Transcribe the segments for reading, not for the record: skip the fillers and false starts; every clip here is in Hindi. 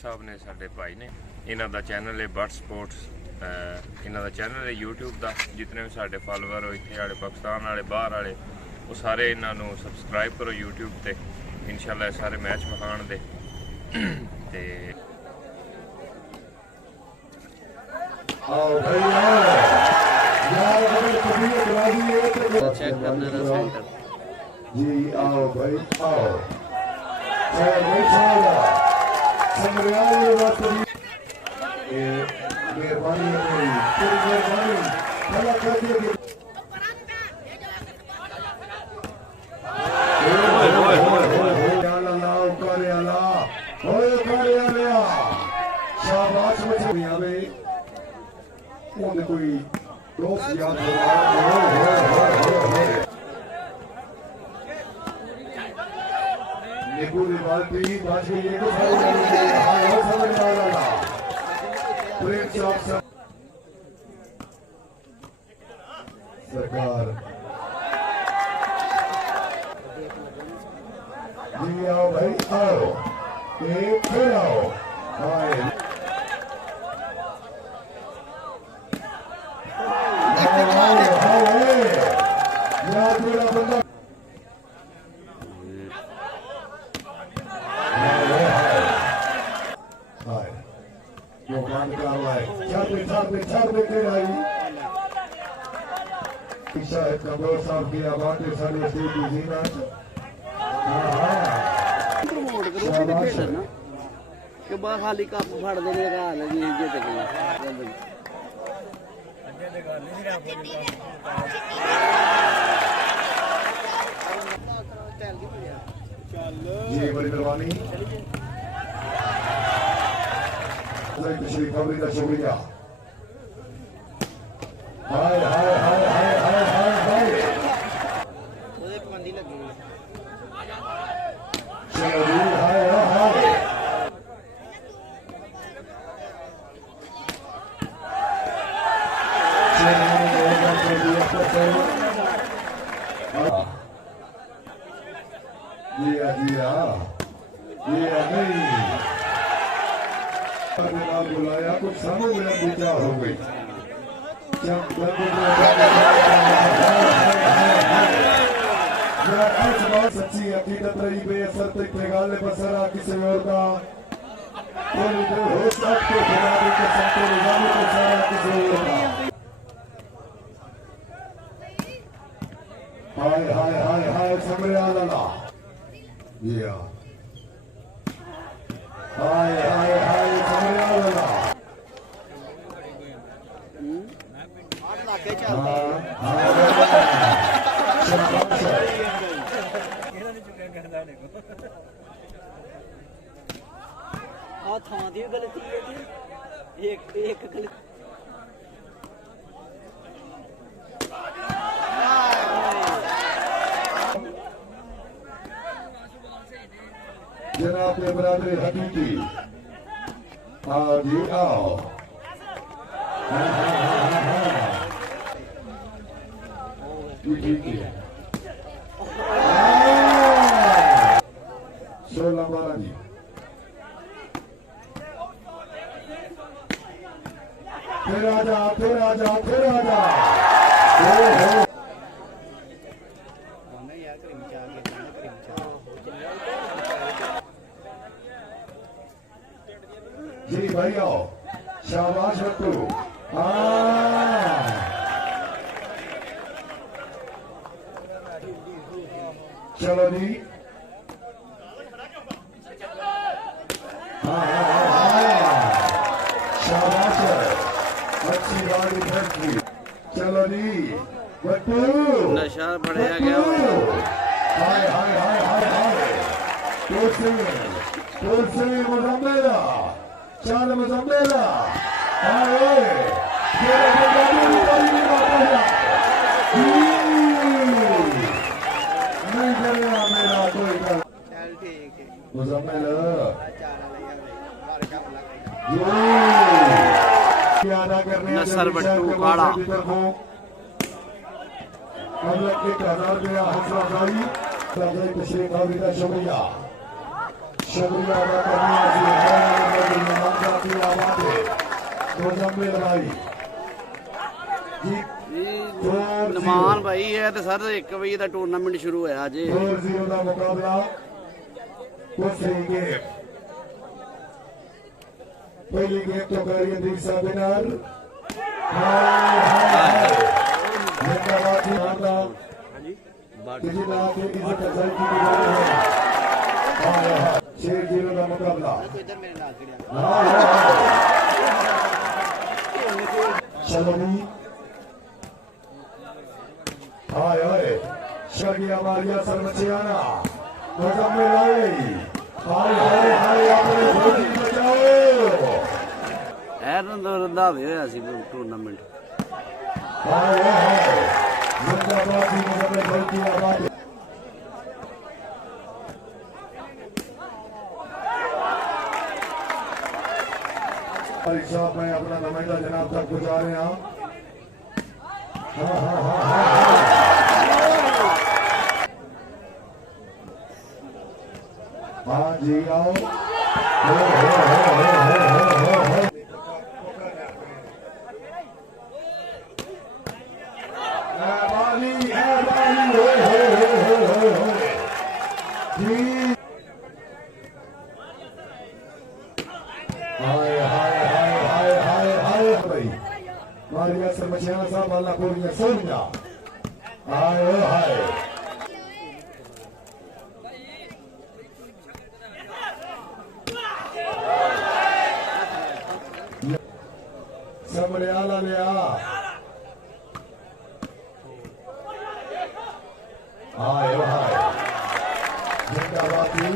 साहब ने साडे भाई ने इन्हां दा चैनल है बट स्पोर्ट्स इन्हां दा चैनल है यूट्यूब दा जितने भी साडे फॉलोवर हो इत्थे वाले पाकिस्तान वाले बाहर वाले वो सारे इन्हां नूं सबसक्राइब करो यूट्यूब ते इंशाल्लाह सारे मैच विखाण दे ते आओ भाई चेक करना था सेंटर जी आओ भाई आओ मेहरबानी भला कर दिए शाबाश कोई दोस्त याद निकू ने बाल्टी बाज गई एक समझ आ रहा प्रेम चौक सरकार जी आओ भाई आओ एक फिर आओ हाय कमरों साहब की आवाज के सारे स्टेज की मैच प्रमोट करो ना कि बा खाली कप फड़ देने का हाल है जी जित गए जी बड़ी मेहरबानी तशरीफ अवरी का शुक्रिया हाय हाय हाय हाय हाय हाय हाय एक बंदी लगी चलो जी हाय हाय बुलाया कुछ समझ मेरा विचार हो गई सच्ची हकीकत रही बेअसर तक निकालने पर सरा किसी और का हाय हाय हाय हाय समरिया लाला हाय हाय हाय समरिया लाला गलती है एक गलती जनाब के बरादरी हकीकी आओ जी आओ ठीक है 16-12 जी फिर आजा फिर आजा फिर आजा जी भाई आओ शाबाश बट्टू चलो जी शाबाश अच्छी गाड़ी फैक्ट्री चलो जी बट्टू नशा बढ़ाया गया हाय हाय हाय हाय हाय तुलसी मुजम्मेला चाल मुजम्मेला हाय नहीं करेगा मेरा कोई मुजम्मेला नसर बट्टू काड़ा हम लोग 1000 रुपया हौसला अफजाई तशरीफ अवरी का शुक्रिया अदा करना मुकम्मल भाई नमान भाई है तो सर 1 बजे का टूर्नामेंट शुरू होया जे 4-0 का मुकाबला दूसरी गेम पहली गेम तो करिए दीक्षा विनर शेर जीरो का मुकाबला चलो भी हाय हाय शर्गिया मारिया सरमचियाना मुकम्मल आई हाय हाय हाय अपने भोजी बचाओ रंधावे होया सी टूर्नामेंट हाय हाय जिंदाबाद जी मुकम्मल भोजी आबाद परीक्षा में अपना नुमाइंदा जनाब तक गुजारे हैं हाँ जी आओ वाली है वाली जी हाय हाय हाय हाय हाय हाय भाई मारिया सरमचियाना साहब वाला पूरी सोनिया हाय हाय सामने आला ले आ हाय हाय जिंदाबाद जी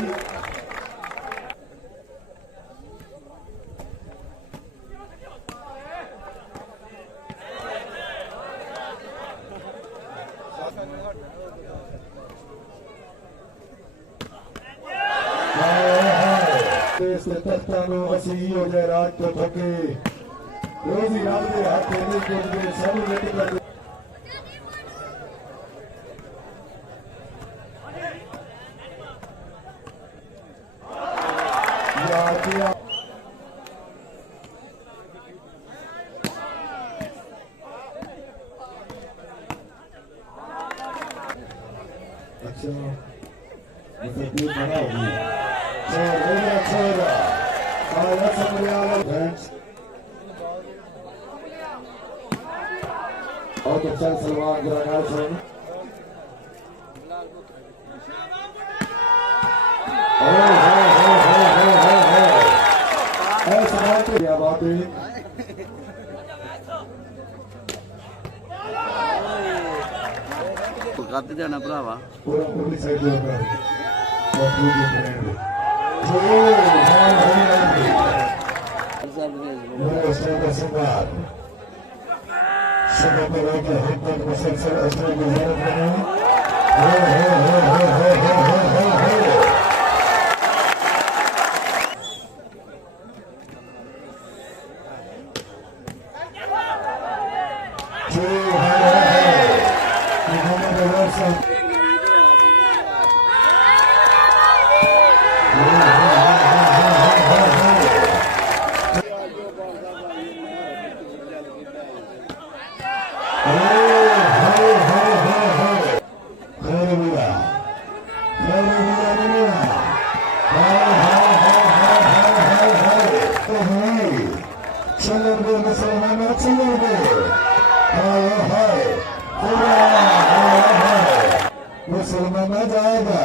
वसी हो जाए राज तो थके रोजी रात के हाथ देने के लिए सब लेकर अच्छा मतलब ये बड़ा हो गया छोड़ा आया सामने आया फ्रेंड्स और तो चल सलमान गिरा सुन ऐसा बात क्या बात है कद जाना भरावा पूरा पूरी साइड में और पूरी फ्रेंड मुसलमान आ जाएगा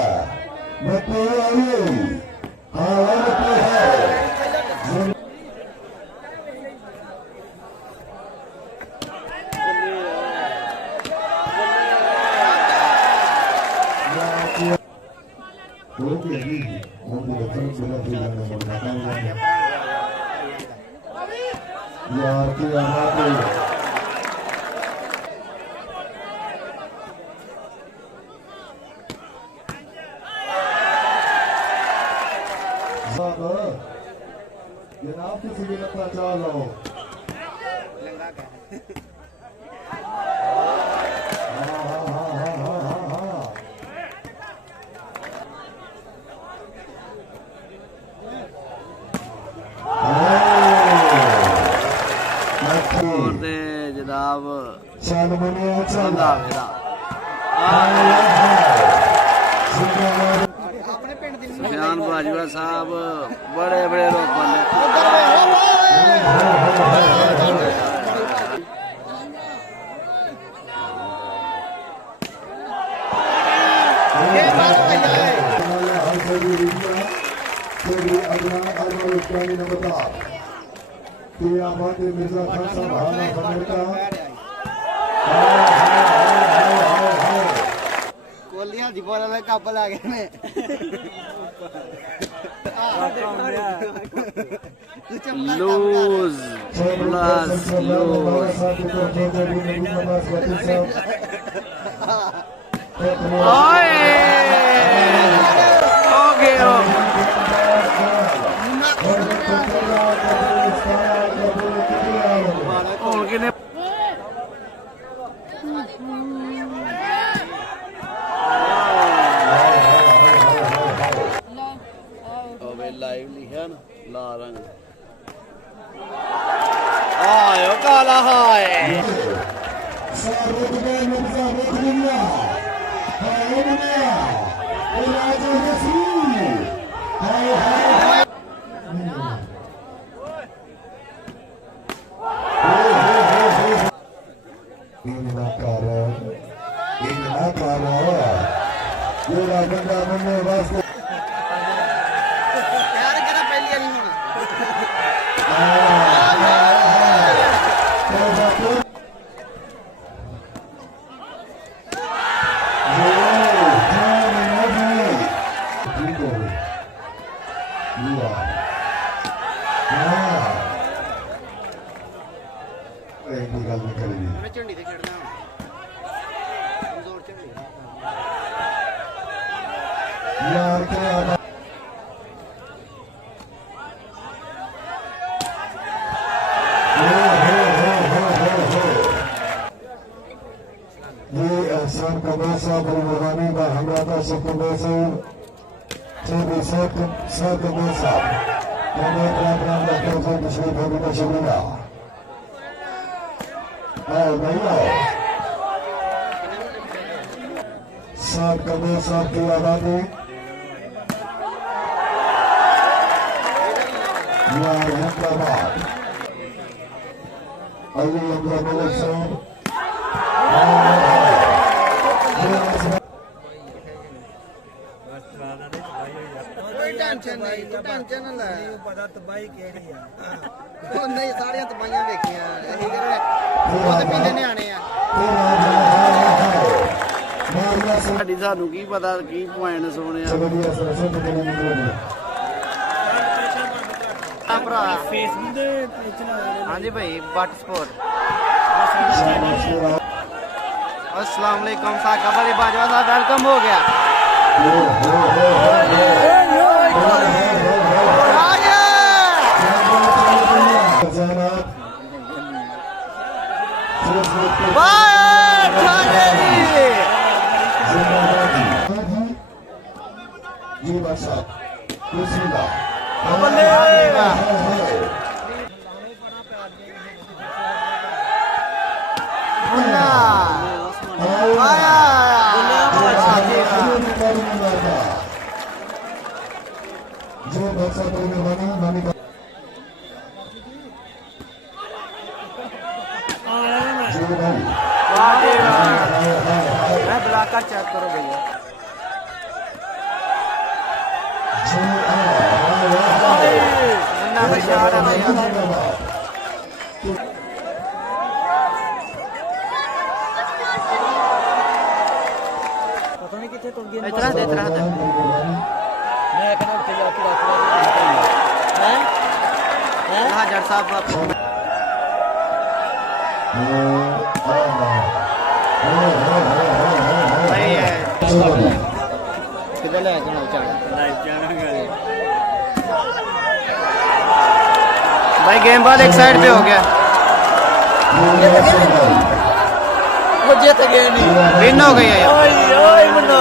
बत्ती आई बत्ती है यार क्या जनाब किसी भी रखना चाह लो ਬੰਦਾ ਮੇਰਾ ਸੁਖਿਆਨ ਬਾਜਵਾ ਸਾਹਿਬ ਬੜੇ ਬੜੇ ਲੋਕ ਬੰਦੇ मिर्जा खान साहब हाना बनेगा ਕੋਲੀਆਂ ਦੀ ਬੋਲ ਵਾਲੇ ਕੱਪ ਲਾ ਗਏ ਨੇ ਲੂਜ਼ ਪਲਸ ਲੂਜ਼ ਓਏ ਹੋ ਗਿਆ ਹੁਣ ਕਿਨੇ ਲਾਈਵ ਲਿਖਿਆ ਨਾ ਲਾਲ ਰੰਗ ਆਇਓ ਕਾਲਾ ਹਾਏ ਝੰਡੀ ਤੇ ਖੇਡਣਾ ਜ਼ੋਰ ਝੰਡੀ यार क्या ये एहसान का पैसा बलवानी का हमरा शुक्र से साहब का पैसा का शुक्रिया साहब का पैसा की आबादी हैदराबाद अली अब्दुल मलिक साहब ਕੋਈ ਟੈਨਸ਼ਨ ਨਹੀਂ ਤੂੰ ਟੈਨਸ਼ਨ ਨਾ ਲੈ ਪਤਾ ਤਬਾਈ ਕਿਹੜੀ ਆ ਉਹ ਨਹੀਂ ਸਾਰੀਆਂ ਤਬਾਈਆਂ ਵੇਖੀਆਂ ਅਸੀਂ ਕਿਹੜੇ ਉਹਦੇ ਪਿੰਡੇ ਨਿਆਣੇ ਆ ਸਾਡੀ ਸਾਨੂੰ ਕੀ ਪਤਾ ਕੀ ਪੁਆਇੰਟ ਸੋਹਣੇ ਆ ਭਰਾ ਫੇਸਬੁੱਕ ਦੇ ਹਾਂਜੀ ਭਾਈ ਬੱਟ ਸਪੋਰਟ अस्सलाम वालेकुम साका बड़े बाजवा साहब वेलकम हो गया जो बच्चा बनी मैं ब्लॉकर चेक करो भैया मुन्ना भाई जा रहा है इतना दे इतना दे मैं कहना चला हैं हाजर साहब वापस भाई किधर ले जाना चल लाइव जाना भाई गेम बॉल एक साइड पे हो गया वो जीत गए नहीं विन हो गई है यार ओए ओए मुन्ना